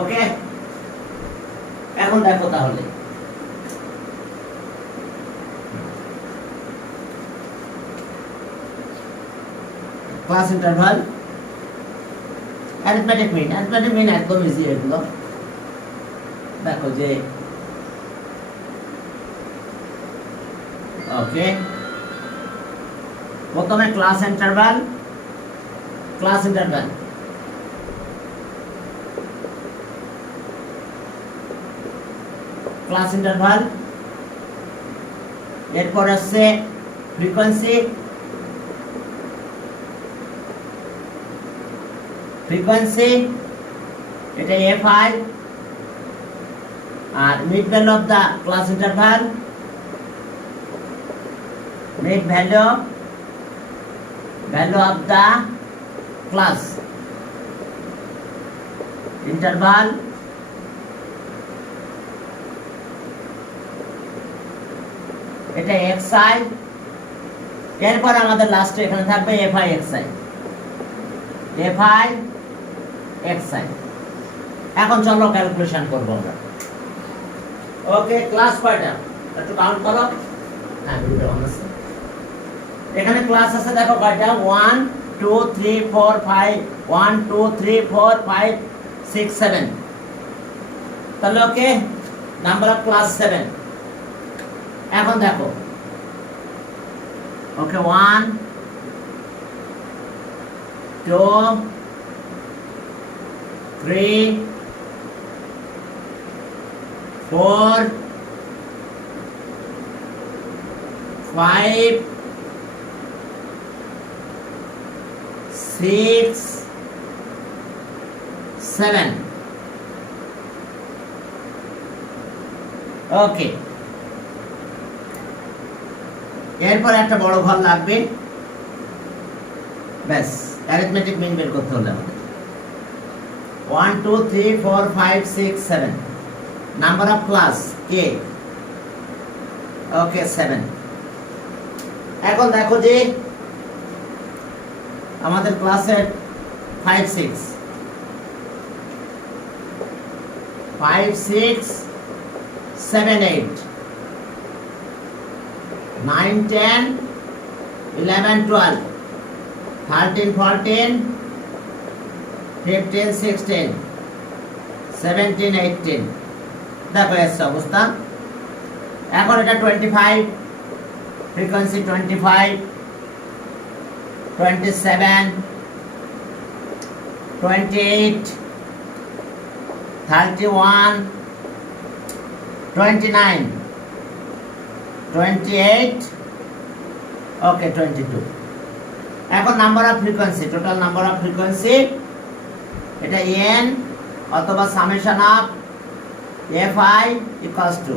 ওকে, এখন দেখো তাহলে ক্লাস ইন্টারভাল অ্যারিথমেটিক মিন একদম ইজি এগুলো। দেখো যে ওকে, প্রথমে ক্লাস ইন্টারভাল এরপর আসছে ফ্রিকোয়েন্সি এটা এফআই, আর mid value of the class interval, mid value of the class interval, এটা এক্সআই। এরপর আমাদের লাস্টে এখানে থাকবে এফআই এক্সআই। এখন চলো ক্যালকুলেশন করবো আমরা। ওকে, ক্লাস কয়টা একটু কাউন্ট করো। হ্যাঁ, ভিডিওটা অন আছে। এখানে ক্লাস আছে দেখো কয়টা, 1 2 3 4 5 1 2 3 4 5 6 7। তাহলে ওকে, নাম্বার অফ ক্লাস 7। এখন দেখো ওকে, 1 2 3 4 5 6 7। ওকে, এরপর একটা বড় ঘর লাগবে, ব্যাস অ্যারিথমেটিক মিন বের করতে হলে আমাদের 1 2 3 4 5 6 7, নাম্বার অফ ক্লাস কে, ওকে 7। এখন দেখো যে আমাদের ক্লাসের 5 6 7 8 9 10 11 12 13 14 15 16 17 18। দেখো এসছে অবস্থা। এখন এটা 25, ফ্রিকোয়েন্সি 25 27 28 31 29 28, ওকে 22। এখন number of frequency, total number of frequency এটা এন অথবা summation of F I equals to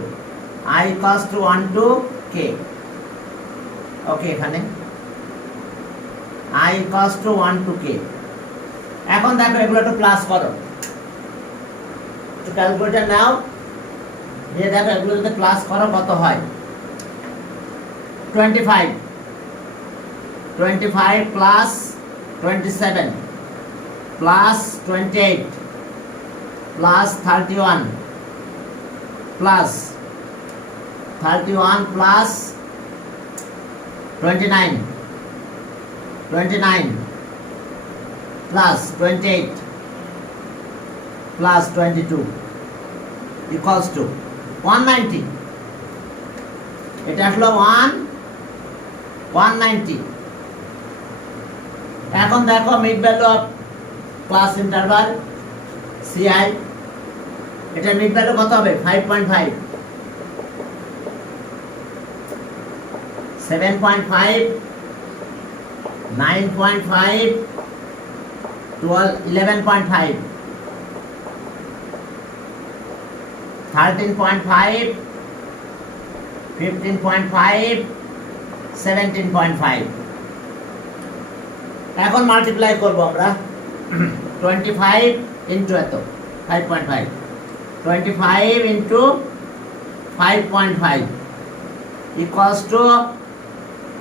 I equals to 1 to k। ওকে, এখানে I equals to 1 to k। এখন দেখো এগুলো একটু প্লাস করো, একটু ক্যালকুলেটর নাও, দিয়ে দেখো এগুলো যদি প্লাস করো কত হয়। 25 plus 27 plus 28 plus 31 plus 29 plus 28 plus 22 equals to 190। এটা আসলো 190। এখন দেখো mid value of class interval CI, এটা মিড ভ্যালু কত হবে, 5.5 7.5 9.5 12 11.5 13.5 15.5 17.5। এখন মাল্টিপ্লাই করব আমরা 25 ইনটু এত 5.5, 25 ইনটু 5.5 ইকুয়ালস টু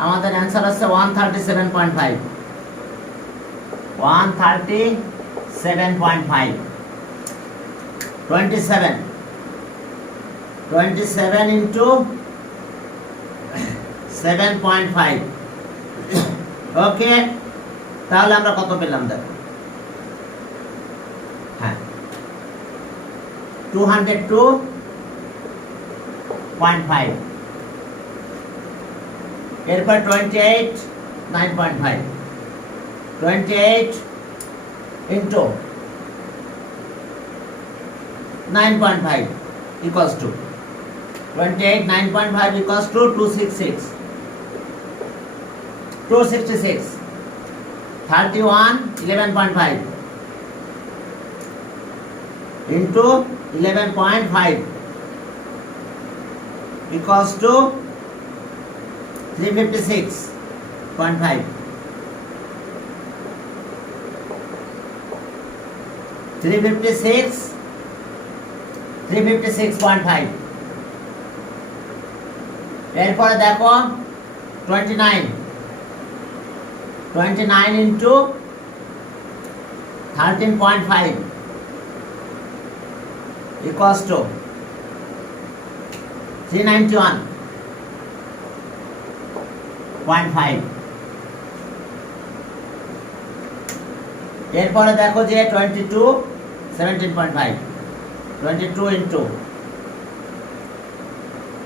আমাদের অ্যান্সার আছে 137.5। 137.5। 27 into 7.5 ওকে, তাহলে আমরা কত পেলাম দেখো, হ্যাঁ 202.5, এরপর 28 9.5, 28 into 9.5 equals to 28 9.5 equals to 266 31 11.5 into 11.5 equals to 356.5, 356.5, এরপরে দেখো 29 into 13.5 equals to 391.5, এরপরে দেখো যে 22 17.5, 22 into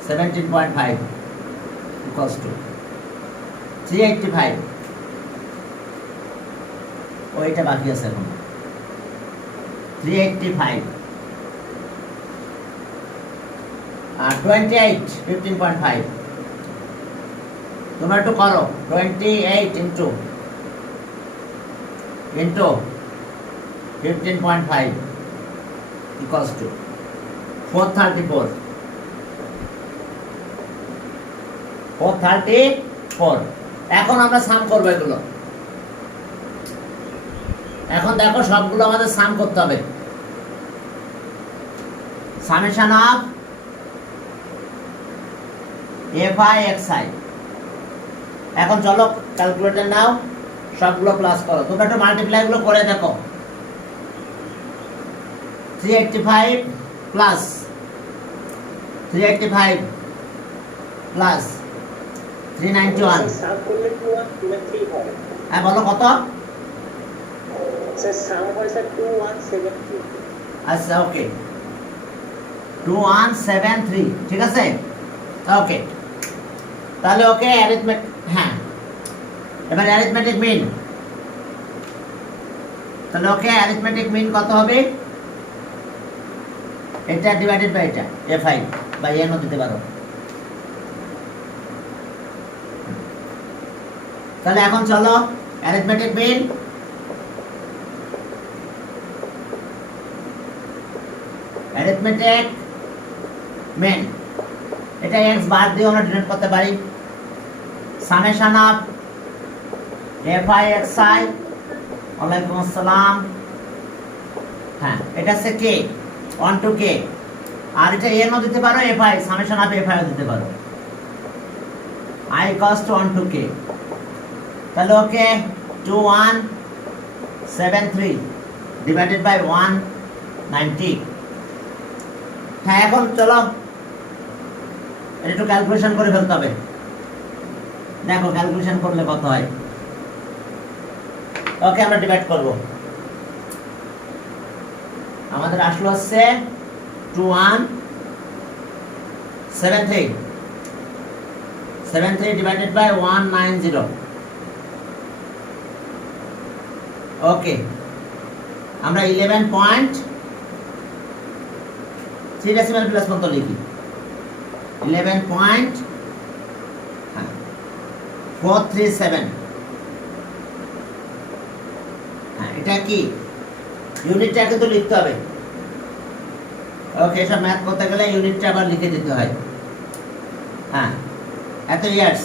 17.5 equals to 385, ওইটা বাকি আছে এখন 385, আর 28 15.5, তোমরা একটু করো 28 into 15.5 equals to 434, এখন আমরা সাম করবো এগুলো, এখন দেখো সবগুলো আমাদের সাম করতে হবে, সামেশন অফ fi xi, এখন চলো ক্যালকুলেটর নাও, সবগুলো প্লাস করো, তোমরা একটু মাল্টিপ্লাই গুলো করে দেখো, 385 প্লাস 391 হ্যাঁ বলো কত, আচ্ছা ওকে 2173, ঠিক আছে ওকে, তাহলে ওকে অ্যারিথমেটিক, হ্যাঁ এবার অ্যারিথমেটিক মিন, তাহলে ওকে অ্যারিথমেটিক মিন কত হবে, এটা ডিভাইডেড বাই এটা fi বাই n দিতে পারো, তাহলে এখন চলো অ্যারিথমেটিক মিন, অ্যারিথমেটিক মিন, এটা x বার দিয়ে আমরা ডিনোট করতে পারি, সামেশন অফ fi xi, ওয়ালাইকুম আসসালাম, হ্যাঁ এটা হচ্ছে k 1 to k, আর এটা n ও দিতে পারো, fi সামেশন অফ fi ও দিতে পারো, i equals to 1 to k, তাহলে ওকে 2173 ডিভাইডেড বাই 190, হ্যাঁ এখন চলো একটু ক্যালকুলেশন করে ফেলতে হবে, দেখো ক্যালকুলেশন করলে কত হয়, ওকে আমরা ডিভাইড করব, আমাদের আসলো হচ্ছে 2173 ডিভাইডেড বাই 190, ওকে আমরা 11.3 ডেসিমাল প্লাস পর্যন্ত লিখি, 11.437, হ্যাঁ এটা কি ইউনিটটা কিন্তু লিখতে হবে, ওকে সব ম্যাথ করতে গেলে ইউনিটটা আবার লিখে দিতে হয়, হ্যাঁ এত ইয়ার্স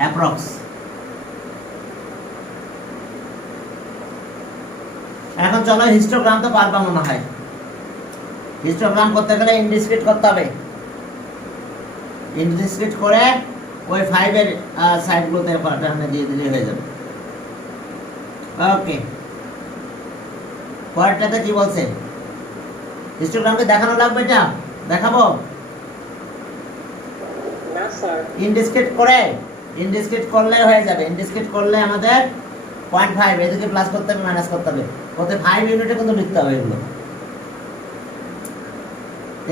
অ্যাপ্রক্স, এখন চলো হিস্টোগ্রাম তো পারবা মনে হয়, হিস্টোগ্রাম করতে গেলে ইনডিসক্রিট করতে হবে, ইনডিসক্রিট করে ওই 5 এর সাইডগুলোতে প্যাটার্নে দিয়ে দিলে হয়ে যাবে, ওকে পরেরটাতে কি বলছে? হিস্টোগ্রামকে দেখানো লাগবে, এটা দেখাবো না স্যার। ইনডিসক্রিট করে, ইনডিসক্রিট করলে হয়ে যাবে। ইনডিসক্রিট করলে আমাদের 0.5 এদিকে প্লাস করতে হবে, মাইনাস করতে হবে, প্রতি 5 ইউনিটে কিন্তু লিখতে হবে এগুলো।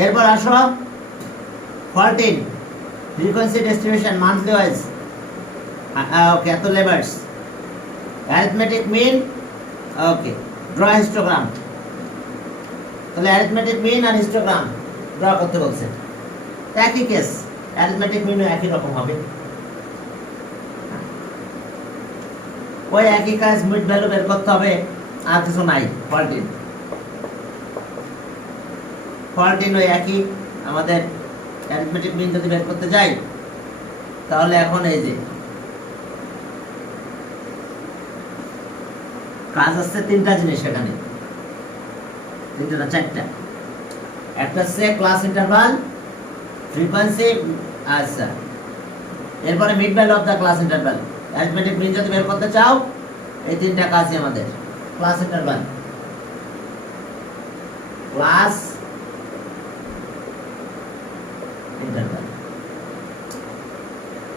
এরপর আসো 14 ফ্রিকোয়েন্সি ডিস্ট্রিবিউশন মান্থলি ওয়াইজ। ওকে, এত লেবার্স, অ্যারিথমেটিক মিন। ওকে, ড্র হিস্টোগ্রাম। তাহলে অ্যারিথমেটিক মিন আর হিস্টোগ্রাম ড্র করতে বলছে। একই কেস, অ্যারিথমেটিক মিনও একই রকম হবে, ওই একই কাজ, মিড ভ্যালু বের করতে হবে, আর কিছু নাই। 14 ওই একই আমাদের। অ্যারিথমেটিক মিন যদি বের করতে যাই তাহলে এখন এই যে কাজ আসছে তিনটা জিনিস এখানে, তিনটা না চারটা। একটা হচ্ছে ক্লাস ইন্টারভাল, ফ্রিকোয়েন্সি, আচ্ছা, এরপরে mid value of the class interval. Arithmetic mean যদি বের করতে চাও এই তিনটা কাজই আমাদের। Class interval, class interval,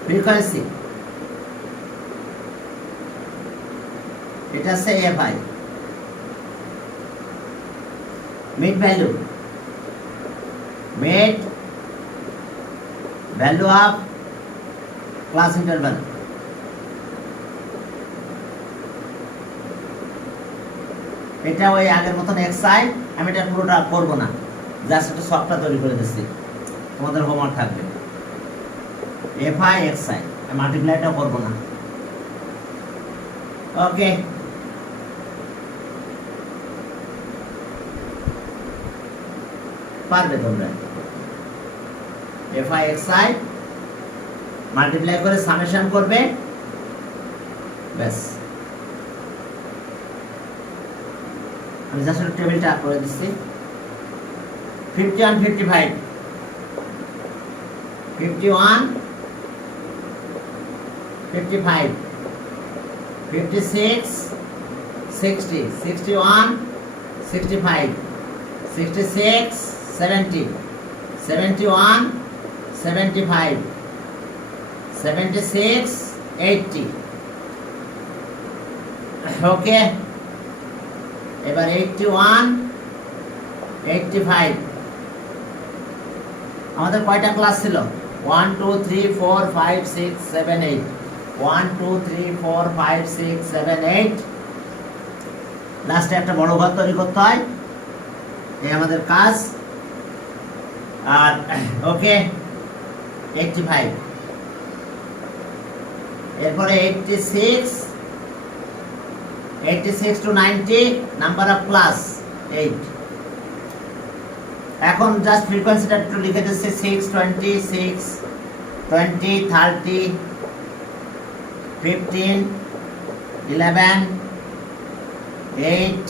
frequency, এটা হচ্ছে FI. Mid value, mid value of class interval. এটা ওই আগের মতন এক্সাই, আমি এটা পুরোটা করবো না, জাস্ট একটা সফটওয়্যার তৈরি করে দিচ্ছি, তোমাদের হোমওয়ার্ক থাকবে। এফআই এক্সাই, মাল্টিপ্লাইটা করবো না। ওকে, পারবে তোমরা। এফআই এক্সআই মাল্টিপ্লাই করে সামেশন করবে, ব্যাস। আমি জাস্ট টেবিলটা করে দিচ্ছি। 51 55 51 55 56 60 61 65 66 70 71 75 76 80। ওকে, এবার 81 85। আমাদের কয়টা ক্লাস ছিল? 1 2 3 4 5 6 7 8। 1 2 3 4 5 6 7 8। লাস্টে একটা বড় ঘর তৈরি করতে হয়, এই আমাদের কাজ। আর ওকে, 85। এরপরে 86 টু 90 নাম্বার অফ ক্লাস 8। এখন জাস্ট ফ্রিকোয়েন্সিটা একটু লিখে দিচ্ছি। 6 20 6 20 30 15 11 8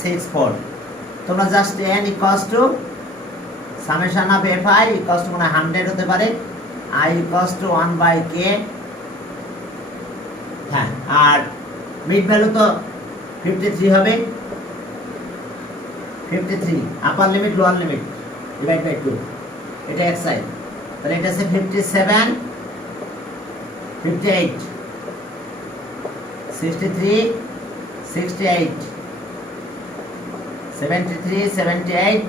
6 4। তোমরা just n equals to summation of fi equals to 100 হতে পারে, i ইকুয়ালস টু 1/k। হ্যাঁ, আর মিড ভ্যালু তো 53 হবে। 53 upper limit lower limit divide by 2, এটা এক সাইড। তাহলে এটা আছে 57 58 63 68 73 78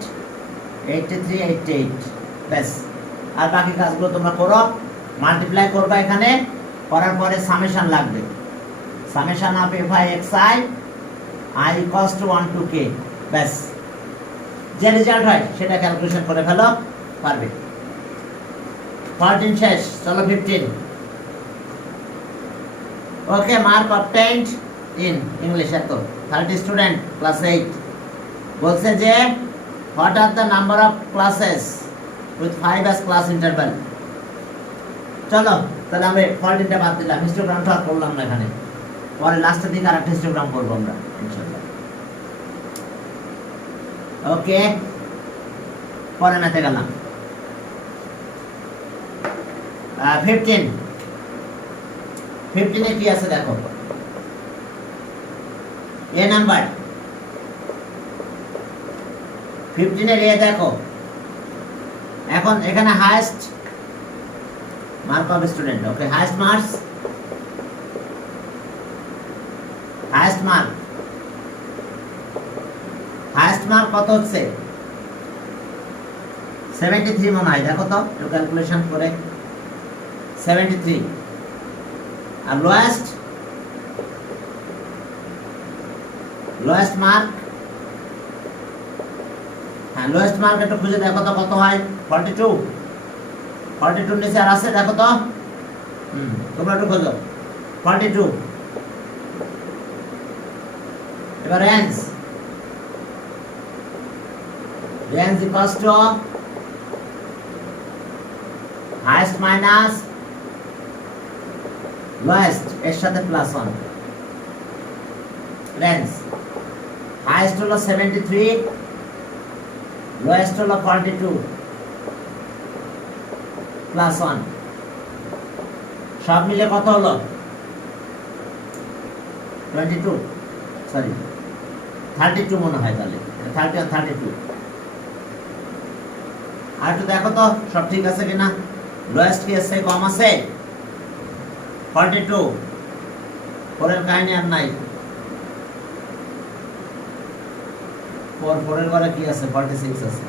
83 88। ব্যাস, আর বাকি কাজগুলো তোমরা করো। মাল্টিপ্লাই করবা, এখানে করার পরে সামেশন লাগবে। Summation of fi xi i equals to 1 to k। ব্যাস, যে রেজাল্ট হয় সেটা ক্যালকুলেশন করে ফেলো, পারবে। 14 শেষ, চলো 15। ওকে, মার্ক অবটেইনড ইন ইংলিশ এত 30 স্টুডেন্ট ক্লাস 8। বলছে যে what are the number of classes with 5 as class interval. চলো তাহলে আমরা 14টা বাদ দিলাম, হিস্টোগ্রামটা আর করলাম না এখানে। পরে লাস্টের দিকে আরেকটা হিস্টোগ্রাম করবো আমরা ইনশাআল্লাহ। ওকে, পরে ম্যাথে গেলাম। 15 এ কি আছে দেখো। এ নাম্বার 15 এর এ দেখো, এখন এখানে highest mark of student, okay highest marks, highest mark কত হচ্ছে 73 মনে হয়, দেখো তো একটু ক্যালকুলেশন করে, 73। আর লোয়েস্ট মার্ক, হ্যাঁ লোয়েস্ট মার্ক একটু খুঁজে দেখো তো কত হয়, 42 নিচে আর আছে দেখো তো, তোমরা একটু খোঁজো 42। এবার range equals to highest minus lowest এর সাথে +1। রেঞ্জ হাইয়েস্ট হলো 73, লোয়েস্ট হলো 42 +1, সব মিলে কত হলো 22, সরি 32 মনে হয়, তাহলে 30 আর 32। আর একটু দেখো তো সব ঠিক আছে কিনা, লোয়েস্ট কি আছে কম আছে 42, পরের কাহিনী আর নাই, 4 এর ঘরে কি আছে 46 আছে,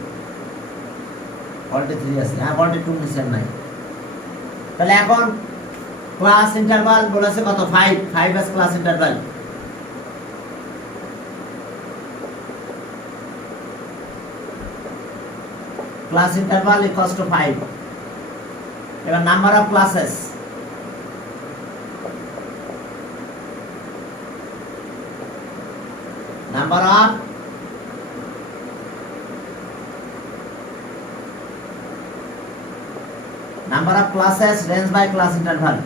43 আছে, হ্যাঁ 42 নিচে আর নাই। তাহলে এখন ক্লাস ইন্টারভাল বলেছে কত 5 S class interval, class interval equals to 5। এবার number of classes, number of classes range by class interval,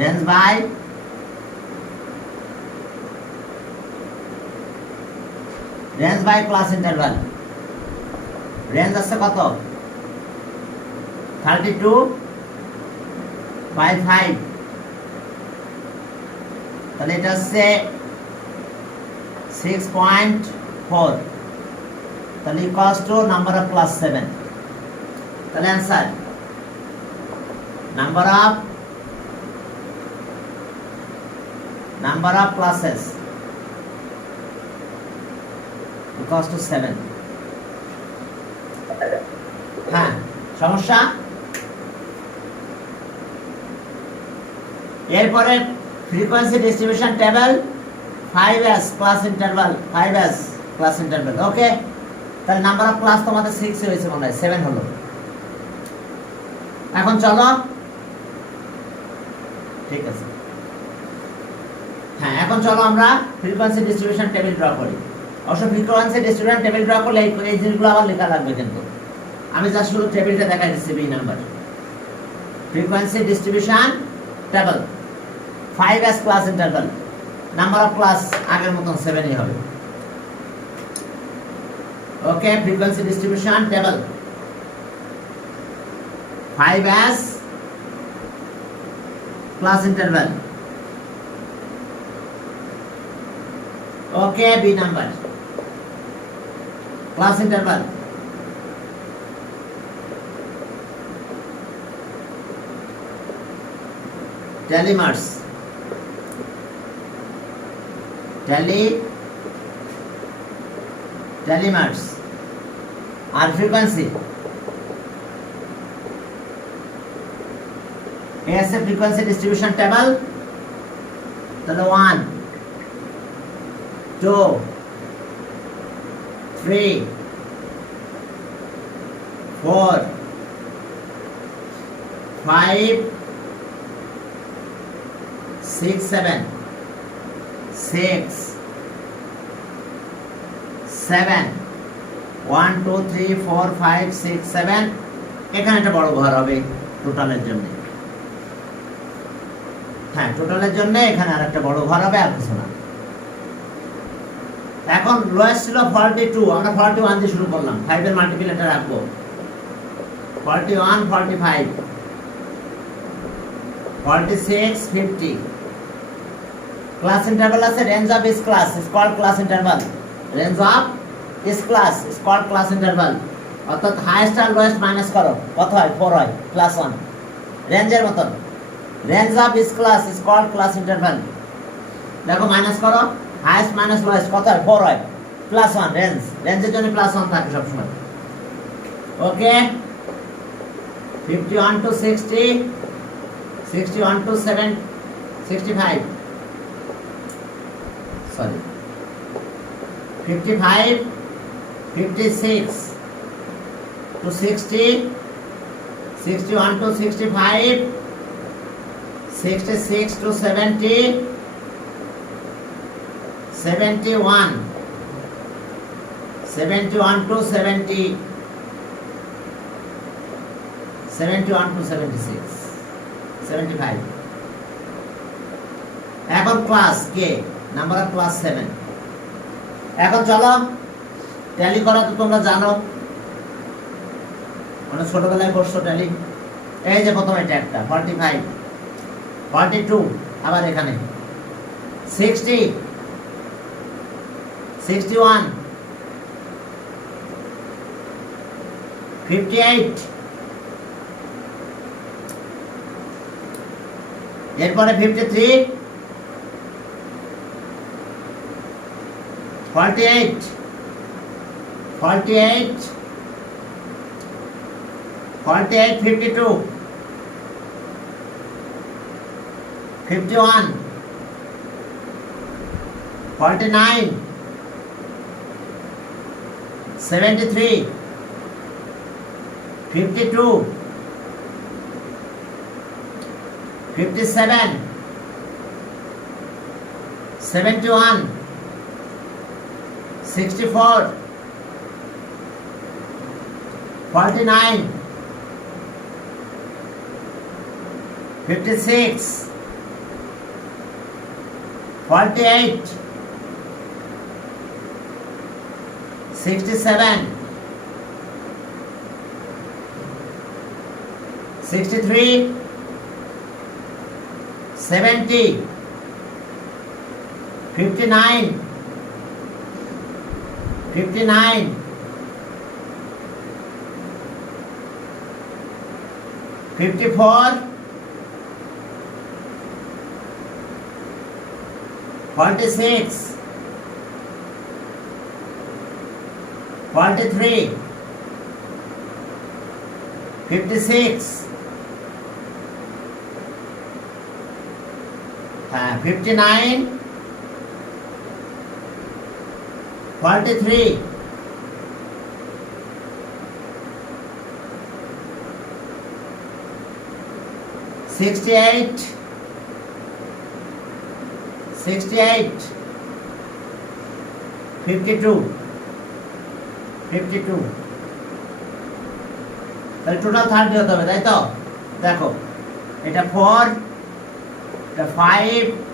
range by class interval, range আছে কত 32/5, তাহলে এটা হচ্ছে 6.4, তাহলে equals to number of class 7। তাহলে answer number of classes equals to 7। হ্যাঁ সমস্যা, এরপরে frequency distribution table 5s class interval, 5s class interval, okay. তাহলে নাম্বার অফ ক্লাস তোমাদের 6 হয়েছে মনে হয়, 7 হলো। এখন চলো, ঠিক আছে, হ্যাঁ এখন চলো আমরা ফ্রিকোয়েন্সি ডিস্ট্রিবিউশন টেবিল ড্র করি। অবশ্য ফ্রিকোয়েন্সি ডিস্ট্রিবিউশন টেবিল ড্র করলে এই জিনিসগুলো আবার লেখা লাগবে, কিন্তু আমি জাস্ট শুধু টেবিলটা দেখাই দিচ্ছি। B number frequency distribution table 5s class interval, number of class আগের মতন 7ই হবে, okay. Frequency distribution table 5s class interval, okay. B number class interval tally marks, tally marks আর ফ্রিকোয়েন্সি এসে ফ্রিকোয়েন্সি ডিস্ট্রিবিউশন টেবিল, তাহলে 1 2 3 4 5 6 7 6 7 1 2 3 4 5 6 7, এখানে একটা বড় ঘর হবে টোটালের জন্য, হ্যাঁ টোটালের জন্য এখানে আর একটা বড় ঘর হবে, আর কিছু না। এখন লোয়েস্ট ছিল 42, আমরা 41 দিয়ে শুরু করলাম, 5 এর মাল্টিপ্লিকেটর রাখবো 41 45 46 50 ক্লাস ইন্টারভাল আছে range of is class is called class interval রেঞ্জ of is class is called class ইন্টারভাল অর্থাৎ হাইয়েস্ট আর লোয়েস্ট মাইনাস করো কত হয় 4 হয় ক্লাস 1 রেঞ্জের মতন range of is class is called class interval দেখো মাইনাস করো হাইয়েস্ট মাইনাস লোয়েস্ট কত হয় 4 হয় প্লাস 1 রেঞ্জের জন্য প্লাস 1 থাকে সব সময় ওকে 51 to 60 61 to 7 65 sorry 55 56 to 60 61 to 65 66 to 70 71 71 to 70 71 to 76 75 এখন class K number of class 7 এখন চলো ট্যালি করা তো তোমরা জানো মানে ছোটবেলায় করছো ট্যালি এই যে প্রথম এটা একটা 45 42 আবার এখানে 60 61 58 এরপরে 53 48 48 48 52 51 49 73 52 57 71 64 49 56 48 67 63 70 59 59 54 46 43 56 59 43 68 68 52 52 তাহলে টোটাল 30 হতে হবে তাই তো দেখো এটা 4 এটা 5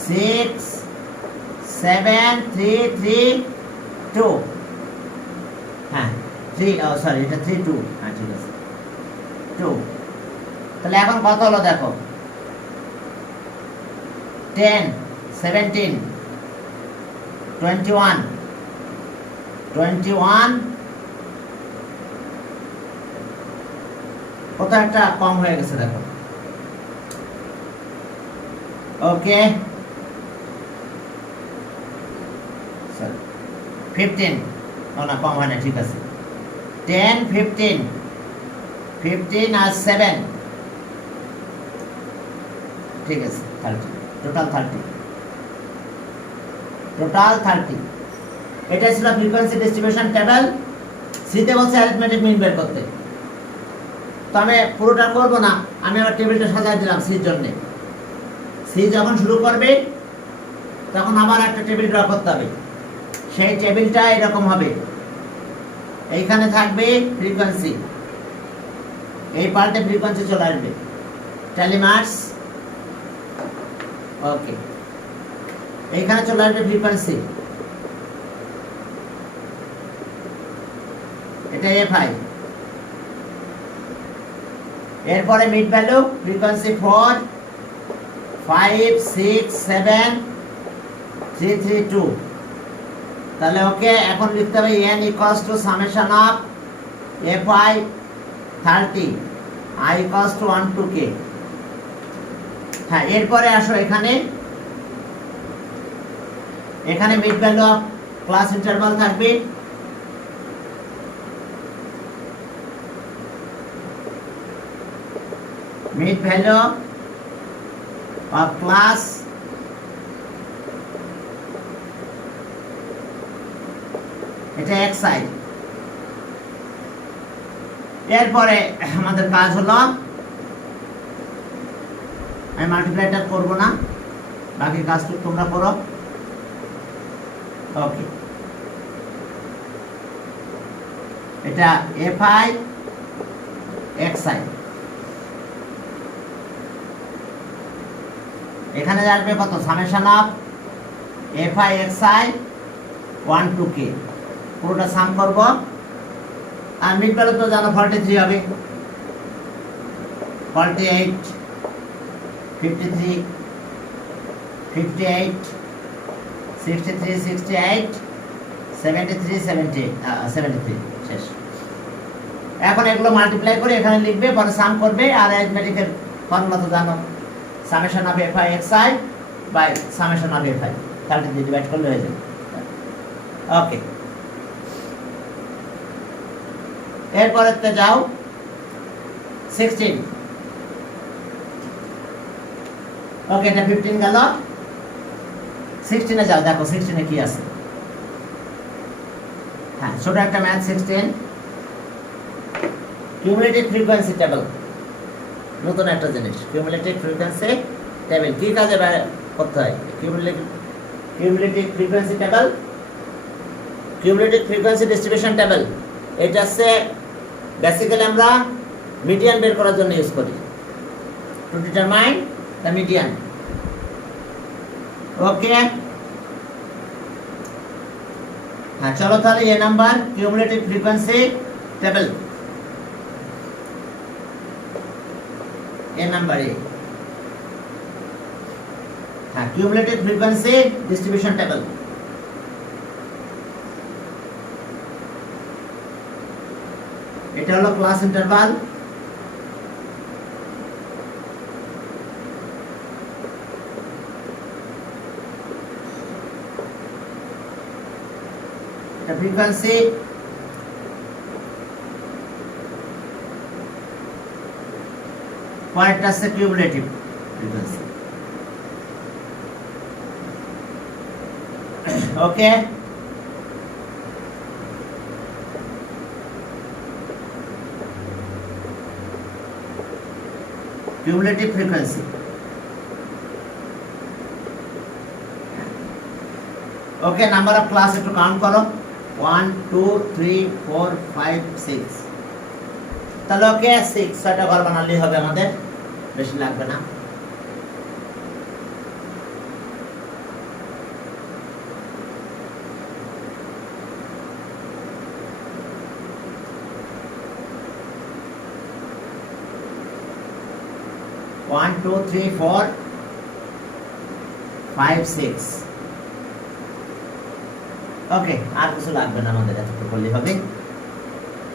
6 7 3 3 2 হ্যাঁ 3 সরি এটা 3 2 হ্যাঁ ঠিক আছে 2 তাহলে এখন কত হলো দেখো 10 17 21 21 কত একটা কম হয়ে গেছে দেখো ওকে 15 না কম হয় না ঠিক আছে 10 15 15 আর 7 ঠিক আছে 30 টোটাল 30 এটা ছিল ফ্রিকোয়েন্সি ডিস্ট্রিবিউশন টেবিল সিতে বলছে অ্যারিথমেটিক মিন বের করতে তো আমি পুরোটা করব না আমি আবার টেবিলটা সাজিয়ে দিলাম সির জন্য সি যখন শুরু করবে তখন আবার একটা টেবিল ড্র করতে হবে সেই টেবিলটা এরকম হবে এইখানে থাকবে ফ্রিকোয়েন্সি এই পার্টে ফ্রিকোয়েন্সি চলে আসবে টেলিমার্স ওকে এইখানে চলে আসবে ফ্রিকোয়েন্সি এটা এফআই এরপরে মিড ভ্যালু ফ্রিকোয়েন্সি 4 5 6 7 3 3 2। তাহলে ওকে এখন লিখতে হবে n equals to summation of fi 30 i equals to 1 to k। হ্যাঁ, এরপরে আসো এখানে mid value of class interval থাকবে। মিড ভ্যালু অফ ক্লাস এটা xi। এরপরে আমাদের কাজ হলো, আমি মাল্টিপ্লাইটা করব না, বাকি কাজটুকু তোমরা করো। ওকে, এটা fi xi, এখানে আসবে কত? Summation of fi xi 1 to k, পুরোটা সাম করব। আর মিড ভ্যালু তো জানো 43 হবে, 48 53 58 63 68 73 73 শেষ। এখন এগুলো মাল্টিপ্লাই করে এখানে লিখবে, পরে সাম করবে। আর অ্যারিথমেটিকের ফর্মুলা তো জানো, summation of fi xi by summation of fi 30 দিয়ে ডিভাইড করলে হয়ে যাবে। ওকে, এরপরেতে যাও 16। ওকে, এটা 15 গেল। 16 এ যাও, দেখো 16 এ কি আছে। হ্যাঁ, ছোট একটা ম্যাথ 16, কিউমুলেটিভ ফ্রিকোয়েন্সি টেবিল। নতুন একটা জিনিস, কিউমুলেটিভ ফ্রিকোয়েন্সি টেবিল। কি কাজে করতে হয়? Cumulative frequency table, cumulative frequency distribution table. এটা হচ্ছে বেসিক্যালি আমরা মিডিয়ান বের করার জন্য ইউজ করি, to determine the median. Okay, হ্যাঁ চলো তাহলে এ নাম্বার কিউমুলেটিভ ফ্রিকোয়েন্সি টেবিল, এ নাম্বার এ। হ্যাঁ, কিউমুলেটিভ ফ্রিকোয়েন্সি ডিস্ট্রিবিউশন টেবিল। এটা হলো ক্লাস ইন্টারভাল। এটা ফ্রিকোয়েন্সি, পরেরটা আছে cumulative frequency. Okay, cumulative frequency. Okay, number of class একটু কাউন্ট করো, 1 2 3 4 5 6। তাহলে ওকে 6, 6টা ঘর বানালেই হবে, আমাদের বেশি লাগবে না। One, 2, 3, 4, 5, 6। ওকে, আর কিছু লাগবে না আমাদের, এতটুকু করলেই হবে।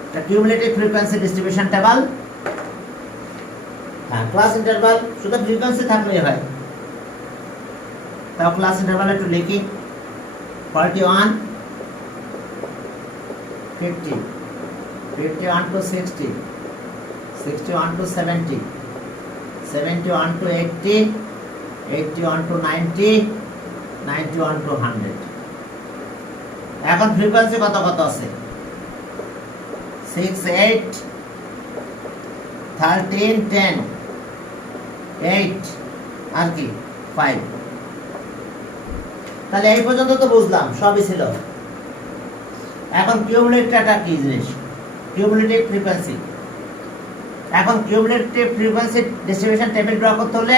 এটা কিউমুলেটিভ ফ্রিকোয়েন্সি ডিস্ট্রিবিউশন টেবিল। হ্যাঁ, ক্লাস ইন্টারভাল শুধু ফ্রিকোয়েন্সি থাকলেই হয়। তাও ক্লাস ইন্টারভাল একটু লিখি, 41 50 51 to 60 61 to 70 71 to 80 81 to 90 91 to 100। এখন ফ্রিকোয়েন্সি কত কত আছে? 6 8 13 10 8 আর কি 5। তাহলে এই পর্যন্ত তো বুঝলাম, সবই ছিল। এখন কিউমুলেটিভটা কি জিনিস? Cumulative frequency. এখন cumulative frequency distribution table draw করতে হলে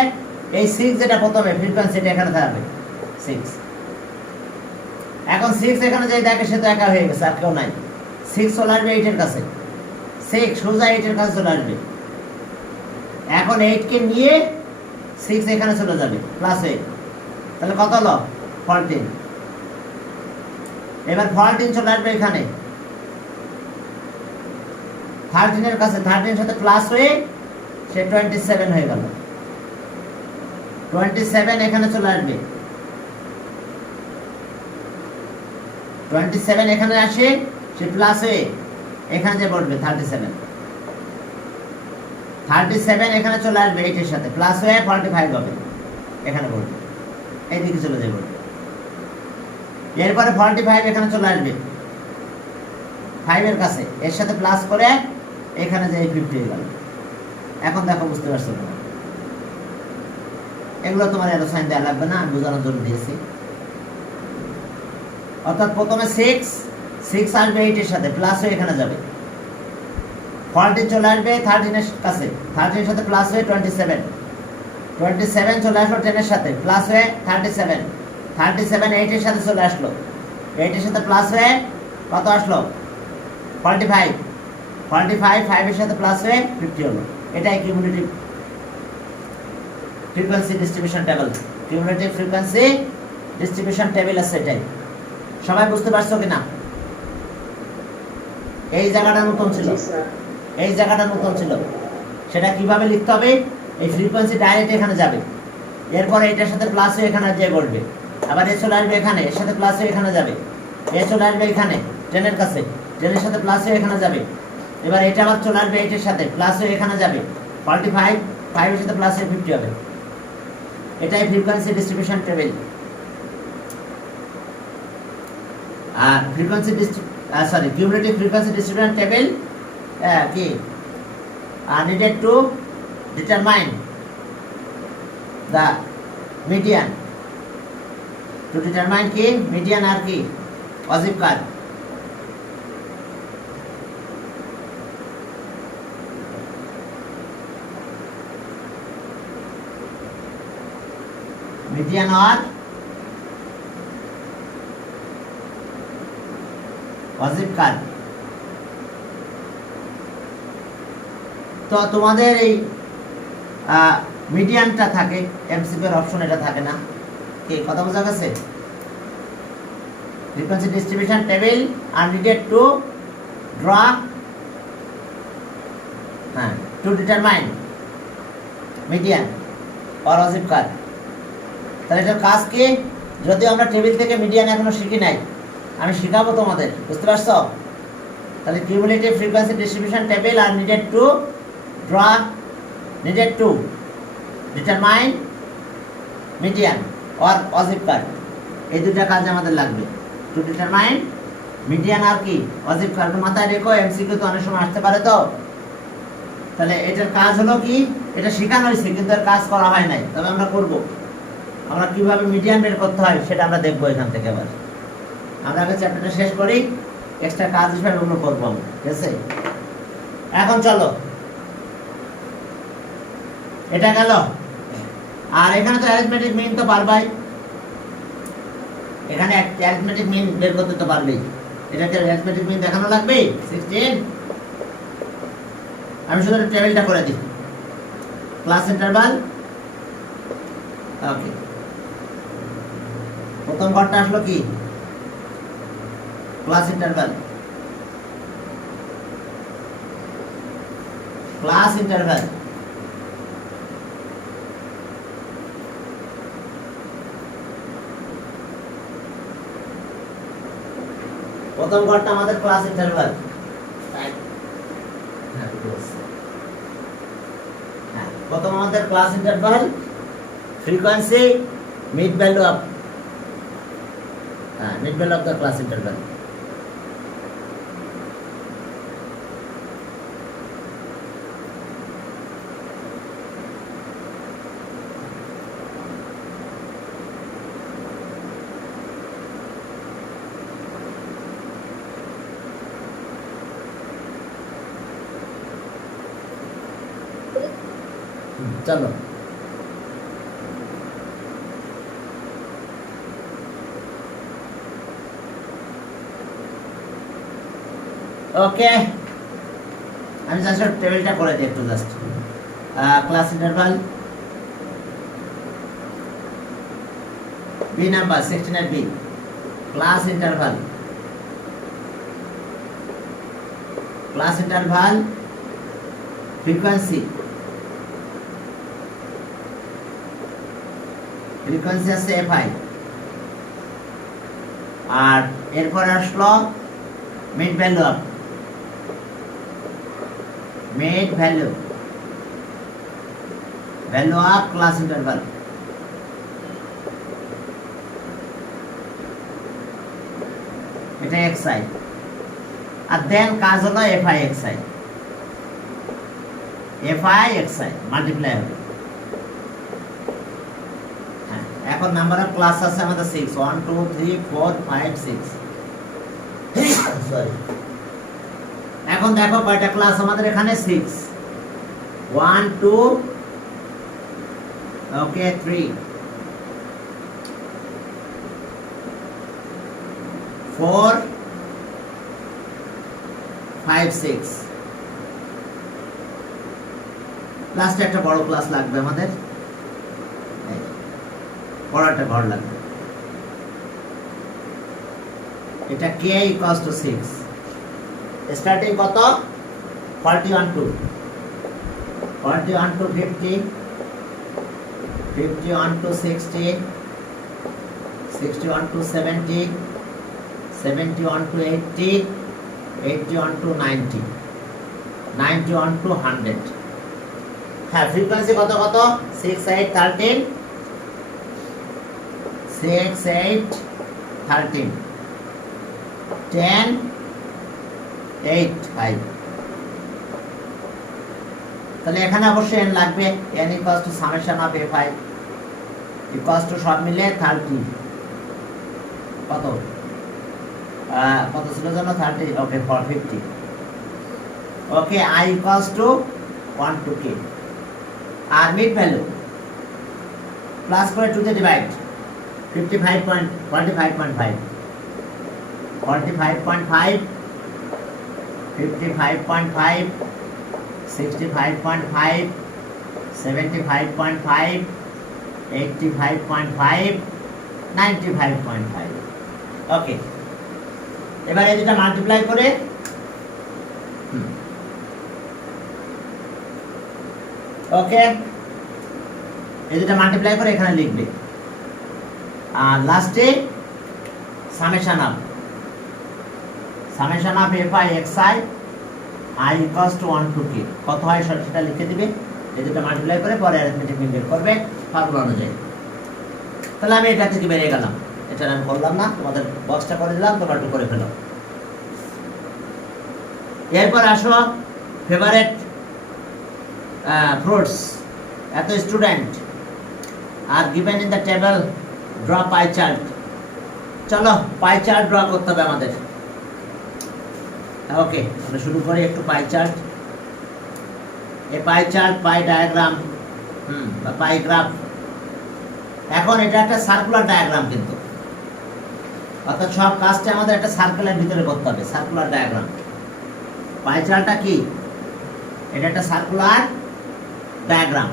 এই 6 যেটা প্রথমে ফ্রিকোয়েন্সিটা এখানে থাকবে 6। এখন 6 এখানে যাই দেখে সে তো একা হয়ে গেছে, আর কেউ নাই। 6 চলে আসবে 8 এর কাছে, 6 সোজা 8 এর কাছে চলে আসবে। এখন 8 কে নিয়ে 6 এখানে চলে যাবে প্লাস এ, তাহলে কত হলো 14। এবার 14 চলে আসবে এখানে 13 এর কাছে, 13 এর সাথে প্লাস হয়ে সে 27 হয়ে গেল। 27 এখানে চলে আসবে, 27 এখানে আসে সে প্লাস হয়ে এখানে যে বসবে 37। 37 এখানে চলে আসবে 8 এর সাথে প্লাস হয়ে 45 হবে, এখানে বসবে, এইদিকে চলে যাবে। এরপরে 45 এখানে চলে আসবে 5 এর কাছে, এর সাথে প্লাস করে এখানে যে 50 হয়ে গেল। এখন দেখো বুঝতে পারছো না? এগুলো তোমার এত সাইন দেওয়া লাগবে না, আমি বোঝানোর জন্য দিয়েছি। অর্থাৎ প্রথমে 6 আসবে 8 এর সাথে প্লাস হয়ে এখানে যাবে, 14 চলে আসবে 13 এর কাছে, 13 এর সাথে প্লাস হয়ে 27 চলে আসলো 10 এর সাথে প্লাস হয়ে 37 8 এর সাথে চলে আসলো, 8 এর সাথে প্লাস হয়ে কত আসলো 45 5 এর সাথে প্লাস হয়ে 50 হলো। এটাই cumulative frequency distribution table, cumulative frequency distribution table আছে এটাই। সবাই বুঝতে পারছো কিনা? এই জায়গাটা নতুন ছিল, এই জায়গাটা নতুন ছিল, সেটা কিভাবে লিখতে হবে? এই ফ্রিকোয়েন্সি ডাইরেক্ট এখানে যাবে, এরপরে এটার সাথে প্লাস হয়ে এখানে যে বসবে, আবার এ চলে আসবে এখানে, এর সাথে প্লাস হয়ে এখানে যাবে, এ চলে আসবে এখানে 10 এর কাছে, 10 এর সাথে প্লাস হয়ে এখানে যাবে, এবার এটা আবার চলে আসবে 8 এর সাথে প্লাস হয়ে এখানে যাবে 45 5 এর সাথে প্লাস হয়ে 50 হবে। এটাই ফ্রিকোয়েন্সি ডিস্ট্রিবিউশন টেবিল। আর frequency cumulative frequency distribution table কি needed to determine the median, to determine কি median আর কি অজীব কাজ। মিডিয়ান আর অজীব কাজ। তো তোমাদের এই মিডিয়ানটা থাকে, এমসিকিউ এর অপশন এটা থাকে না, কি কথা বোঝা গেছে? ফ্রিকোয়েন্সি ডিস্ট্রিবিউশন টেবিল আর needed to draw to determine median or অজীব কাজ। তাহলে এটার কাজ কি? যদি আমরা টেবিল থেকে মিডিয়ান এখনো শিখি নাই, আমি শিখাবো তোমাদের, বুঝতে পারছো? তাহলে কিউমুলেটিভ ফ্রিকোয়েন্সি ডিস্ট্রিবিউশন টেবিল আর needed two determine median or অজীব কাজ, এই দুটা কাজ আমাদের লাগবে। টু ডিটারমাইন মিডিয়ান আর কি অজীব কাজ, মাথায় রেখো, এমসিকিউ তো অনেক সময় আসতে পারে। তো তাহলে এটার কাজ হলো কি? এটা শেখানো হয়েছে কিন্তু এর কাজ করা হয় নাই, তবে আমরা করব। আমরা কিভাবে মিডিয়ান বের করতে হয় সেটা আমরা দেখবো এখান থেকে। এবার আমরা আগে চ্যাপ্টারটা শেষ করি, এক্সট্রা কাজ হিসেবে ওগুলো করবো, ঠিক আছে? এখন চলো, এটা গেল। আর এখানে তো অ্যারিথমেটিক মিন তো পারবাই, এখানে অ্যারিথমেটিক মিন বের করতে তো পারবেই। এটাকে অ্যারিথমেটিক মিন দেখানো লাগবে 16। আমি শুধু টেবিলটা করে দিই। ক্লাস ইন্টারভাল, ওকে। প্রথম ঘরটা আসলো কি? Class interval, class interval. প্রথম ঘরটা আমাদের ক্লাস ইন্টারভাল। প্রথম আমাদের class interval frequency mid value of the class interval. চলো, ওকে। আমি জাস্ট টেবিলটা করে দিই একটু, just class interval number 69B, class interval frequency আছে fi, আর এরপর আসলো mid value up, value up class interval, এটা xi, আর দেন কাজ হলো fi xi মাল্টিপ্লাই হবে। হ্যাঁ, এখন নাম্বার অফ ক্লাস আছে আমাদের 6, 1 2 3 4 5 6, সরি। এখন দেখো কয়টা ক্লাস আমাদের এখানে 6, 1 2 ওকে 3 4 5 6, লাস্টে একটা বড় ক্লাস লাগবে আমাদের, বড় একটা ঘর লাগবে। এটা k equals to 6, স্টার্টিং কত 41 to 50, 51 to 60, 61 to 70, 71 to 80, 81 to 90, 91 to 100। হ্যাঁ, ফ্রিকোয়েন্সি কত 6 8 13, 6 8 13, 10 8 5। তাহলে এখানে অবশ্যই n লাগবে, n equals to summation of a5 equals to সব মিলে 30, কত ছিল যেন 30, okay 50, okay i equals to 1 to k, আর মিড ভ্যালু প্লাস করে 2 তে ডিভাইড, 45.5, 45.5, 55.5, 65.5, 75.5, 85.5, 95.5। ওকে, এবার এই দুটো মাল্টিপ্লাই করে ওকে, এই দুটো মাল্টিপ্লাই করে এখানে লিখবে, আর লাস্টে summation of fi xi i equals to 1 to k কত হয় সেটা লিখে দিবে, এই দুটো মাল্টিপ্লাই করে পরে অ্যারিথমেটিক মিন বের করবে ফর্মুলা অনুযায়ী। তাহলে আমি এটা থেকে বেরিয়ে গেলাম, এটা আমি করলাম না, তোমাদের বক্সটা করে দিলাম, তোমরা একটু করে ফেলো। এরপর আসো ফেভারিট fruits, এত স্টুডেন্ট আর given in the table draw pie chart। চলো পাই চার্ট ড্র করতে হবে আমাদের। ওকে, আমরা শুরু করি একটু পাই চার্ট। এই পাই চার্ট, পাই ডায়াগ্রাম বা পাই গ্রাফ, এখন এটা একটা সার্কুলার ডায়াগ্রাম, কিন্তু অর্থাৎ সব কাজটা আমাদের একটা সার্কেলের ভিতরে করতে হবে, সার্কুলার ডায়াগ্রাম। পাই চার্টটা কি? এটা একটা সার্কুলার ডায়াগ্রাম।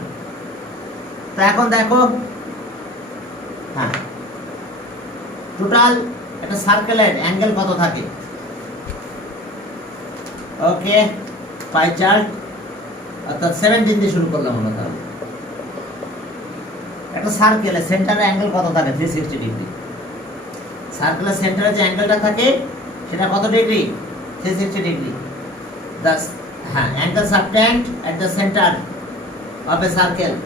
তো এখন দেখো, হ্যাঁ, টোটাল একটা সার্কেলের অ্যাঙ্গেল কত থাকে? ওকে, পাই চার্ট অর্থাৎ 17 দিয়ে শুরু করলাম আমরা। তাহলে একটা সার্কেলের সেন্টারের অ্যাঙ্গেল কত থাকে? 360 ডিগ্রি। সার্কেলের সেন্টারে যে অ্যাঙ্গেলটা থাকে সেটা কত degree? 360 degree. Thus, angle subtend at the center of a circle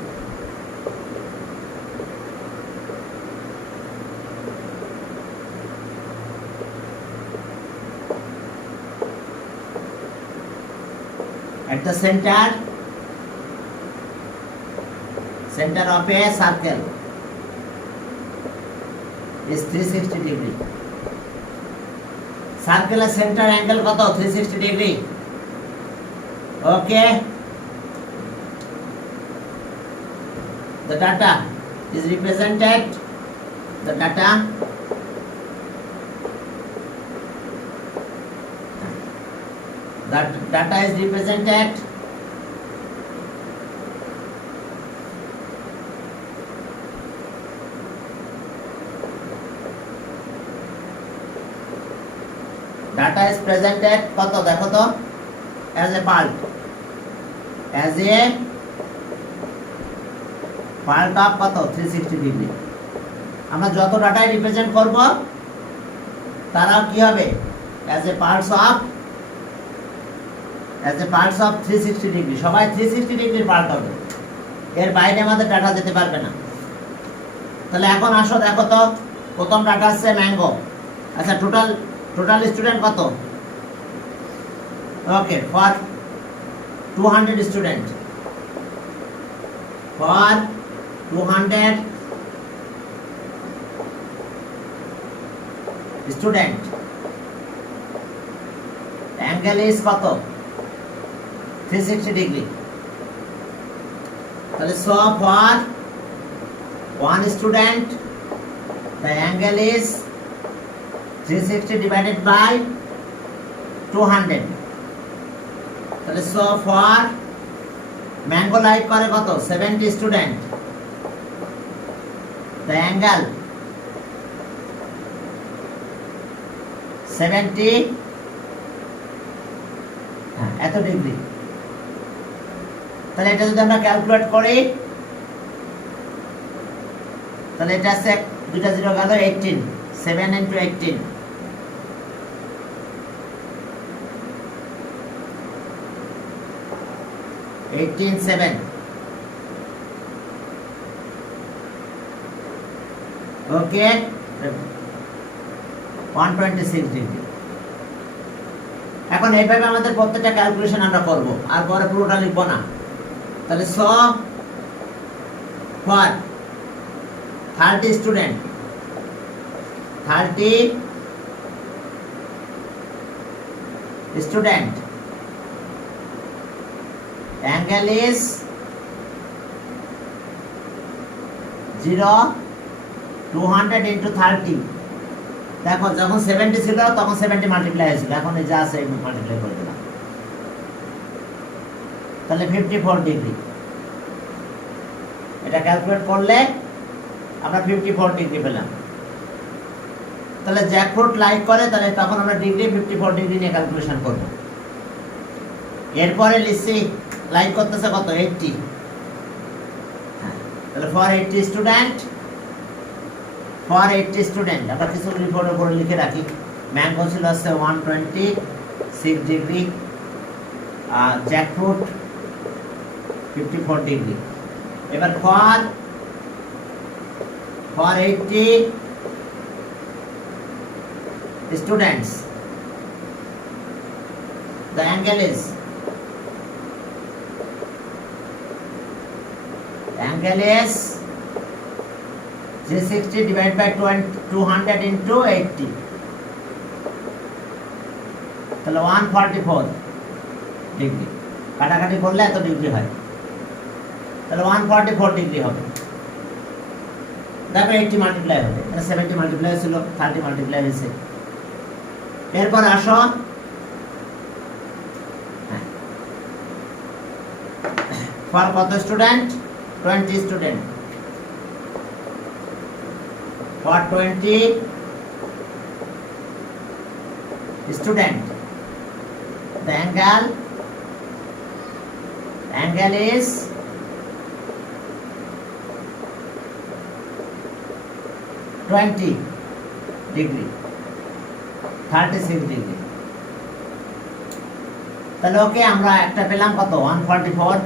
at the center of a circle is 360 degree. Circular center angle কত? 360 degree. Okay, the data is represented, the data is represented data is presented কত দেখো তো as a part of কত 360 degree. আমরা যত ডাটাই represent করব তারা কি হবে as a parts of 360 degree, সবাই 360 ডিগ্রির পার্ট হবে, এর বাইরে আমাদের ডাটা যেতে পারবে না। তাহলে এখন আসো দেখো তো প্রথম ডাটা আছে ম্যাঙ্গো। আচ্ছা টোটাল স্টুডেন্ট কত? Okay for 200 student, for 200 student angle is কত 360 ডিগ্রি। তাহলে so for 1 student the angle is 360 divided by 200। তাহলে সো ফর ম্যাঙ্গো লাইক করে কত 70 স্টুডেন্ট, the angle 70 এত ডিগ্রি। তাহলে এটা যদি আমরা ক্যালকুলেট করি তাহলে এটা আছে দুইটা জিরো গেল 18, 7 into 18 7 ওকে 126 ডিগ্রি। এখন এইভাবে আমাদের প্রত্যেকটা ক্যালকুলেশন আমরা করব, আর পরে পুরোটা লিখব না। তাহলে so for 30 student, 30 student angle is 0 200 into 30। দেখো যখন 70 ছিল তখন 70 মাল্টিপ্লাই হয়েছিল, এখন এই যা আছে মাল্টিপ্লাই করে দিলাম, তাহলে 54 ডিগ্রি। এটা ক্যালকুলেট করলে আমরা 54 ডিগ্রি পেলাম। তাহলে জ্যাকফ্রুট লাইক করে তাহলে তখন আমরা ডিগ্রি 54 ডিগ্রি নিয়ে ক্যালকুলেশন করব। এরপরে লিখছি লাইক করতেছে কত 80। তাহলে ফর 80 স্টুডেন্ট আমরা কিছু রিপোর্টের উপরে লিখে রাখি। ম্যাঙ্গো ছিল হচ্ছে 126 ডিগ্রি, আর জ্যাকফ্রুট 54 ডিগ্রি। এবার for 80 students the angle is 360 divided by 200 into 80, তাহলে 144 ডিগ্রি। কাটাকাটি করলে এত ডিগ্রি হয়, তাহলে 144 ডিগ্রি হবে। দেখো 80 মাল্টিপ্লাই হবে, মানে 70 মাল্টিপ্লাই ছিল 30 মাল্টিপ্লাই হয়েছে। এরপর আসো ফর কত student 20 student, for 20 student the angle is 20 degree 36 degree. তাহলে ওকে আমরা একটা পেলাম কত 144,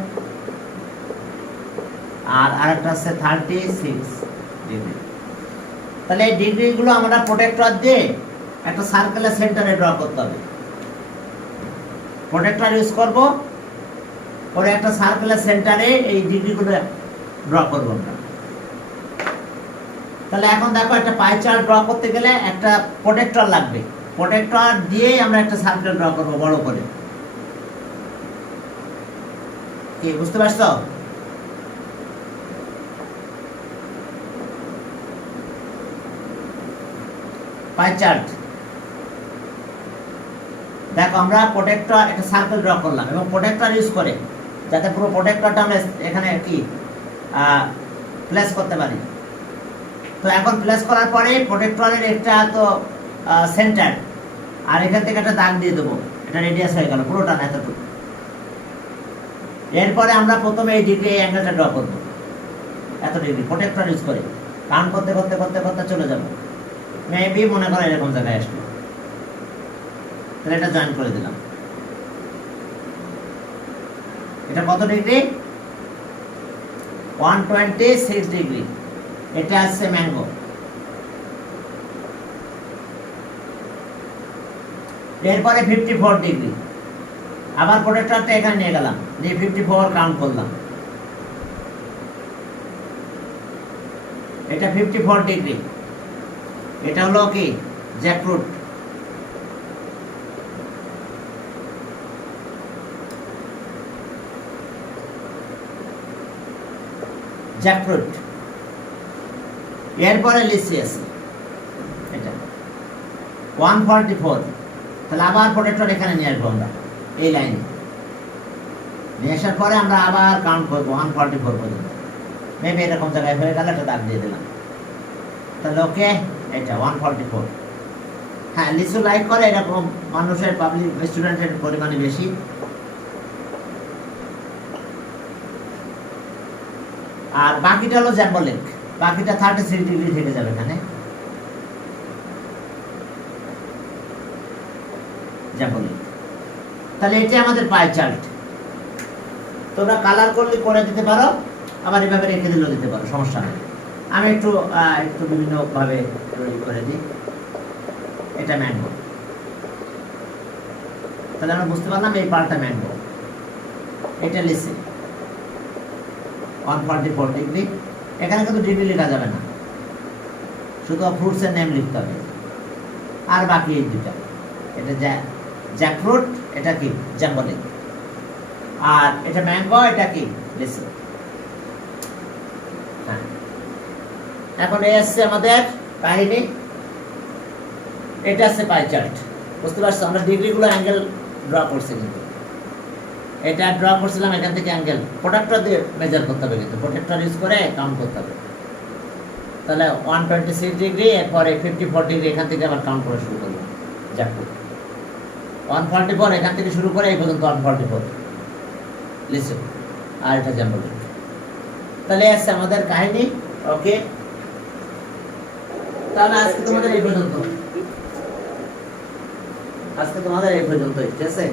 আর আরেকটা আছে 36 ডিগ্রি। তাহলে এই ডিগ্রিগুলো আমরা প্রোটেক্টর দিয়ে একটা সার্কেলের সেন্টারে ড্র করতে হবে। প্রোটেক্টর ইউজ করব, পরে একটা সার্কেলের সেন্টারে এই ডিগ্রিগুলো ড্র করব আমরা। তাহলে এখন দেখো একটা পাই চার্ট ড্র করতে গেলে একটা প্রোটেক্টর লাগবে, প্রোটেক্টর দিয়েই আমরা একটা সার্কেল ড্র করব বড় করে। কি বুঝতে পারছো? পাই চার্ট দেখো আমরা প্রোটেক্টর একটা সার্কেল ড্র করলাম এবং প্রোটেক্টর ইউজ করে যাতে পুরো প্রোটেক্টরটা আমরা এখানে কি প্লেস করতে পারি। তো এখন প্লেস করার পরে প্রোটেক্টরের একটা তো সেন্টার আর এখান থেকে একটা দাগ দিয়ে দেবো, এটা রেডিয়াস হয়ে গেল পুরোটা না এতটুকু। এরপরে আমরা প্রথমে এই ডিগ্রি এই অ্যাঙ্গেলটা ড্র করবো, এত ডিগ্রি প্রোটেক্টর ইউজ করে কাউন্ট করতে করতে করতে করতে চলে যাবো। মেবি মনে করো এরকম জায়গায় আসলো, তাহলে এটা জয়েন করে দিলাম। এটা কত ডিগ্রি? 126 ডিগ্রি। এটা আসছে ম্যাঙ্গো। এরপরে 54 ডিগ্রি, আবার প্রোটেক্টরটা এখানে নিয়ে গেলাম, দিয়ে 54 কাউন্ট করলাম। এটা 54 ডিগ্রি। এটা হলো কি জ্যাকফ্রুট। জ্যাকফ্রুট। এরপরে লিচি আছে, এটা 144। তাহলে আবার প্রোটেক্টর এখানে নিয়ে আসবো আমরা এই লাইনে, নিয়ে আসার পরে আমরা আবার কাউন্ট করবো 144 পর্যন্ত। মেবি এরকম জায়গায় হয়ে গেলে একটা দাগ দিয়ে দিলাম, তাহলে ওকে এটা 144। হ্যাঁ, লিচু লাইক করে এরকম মানুষের, পাবলিক স্টুডেন্টের পরিমাণে বেশি। আর বাকিটা হলো জ্যাম্বলিক, বাকিটা 36 ডিগ্রি থেকে যাবে এখানে জ্যাম্বলিক। তাহলে এটা আমাদের পাই চার্ট। তোমরা কালার করলে করে দিতে পারো, আবার এভাবে রেখে দিলেও দিতে পারো, সমস্যা নেই। আমি একটু একটু বিভিন্নভাবে তৈরি করে দিই। এটা ম্যাঙ্গো, তাহলে আমরা বুঝতে পারলাম এই পার্টটা ম্যাঙ্গো। এটা লিচি 144 ডিগ্রি। এখানে কিন্তু ডিগ্রি লেখা যাবে না, শুধু ফ্রুটসের নেম লিখতে হবে। আর বাকি এই দুটা, এটা জ্যাকফ্রুট, এটা কি জ্যাম্বলিক, আর এটা ম্যাঙ্গো, এটা কি লিচি। হ্যাঁ, এখন এই আসছে আমাদের কাহিনী। এটা আছে পাই চার্ট, বুঝতে পারছো? আমরা ডিগ্রিগুলো অ্যাঙ্গেল ড্র করছি, কিন্তু এটা ড্র করছিলাম এখান থেকে অ্যাঙ্গেল প্রোটেক্টর দিয়ে মেজার করতে হবে, কিন্তু প্রোটেক্টর ইউজ করে কাউন্ট করতে হবে। তাহলে 126 ডিগ্রি, এরপরে 54 ডিগ্রি এখান থেকে আবার কাউন্ট করা শুরু করলাম। যাক, 144 এখান থেকে শুরু করে এই পর্যন্ত 144 লিচু, আর এটা জ্যাম্বলিক। তাহলে আসছে আমাদের কাহিনী। ওকে, তাহলে আজকে তোমাদের এই পর্যন্ত, ঠিক আছে।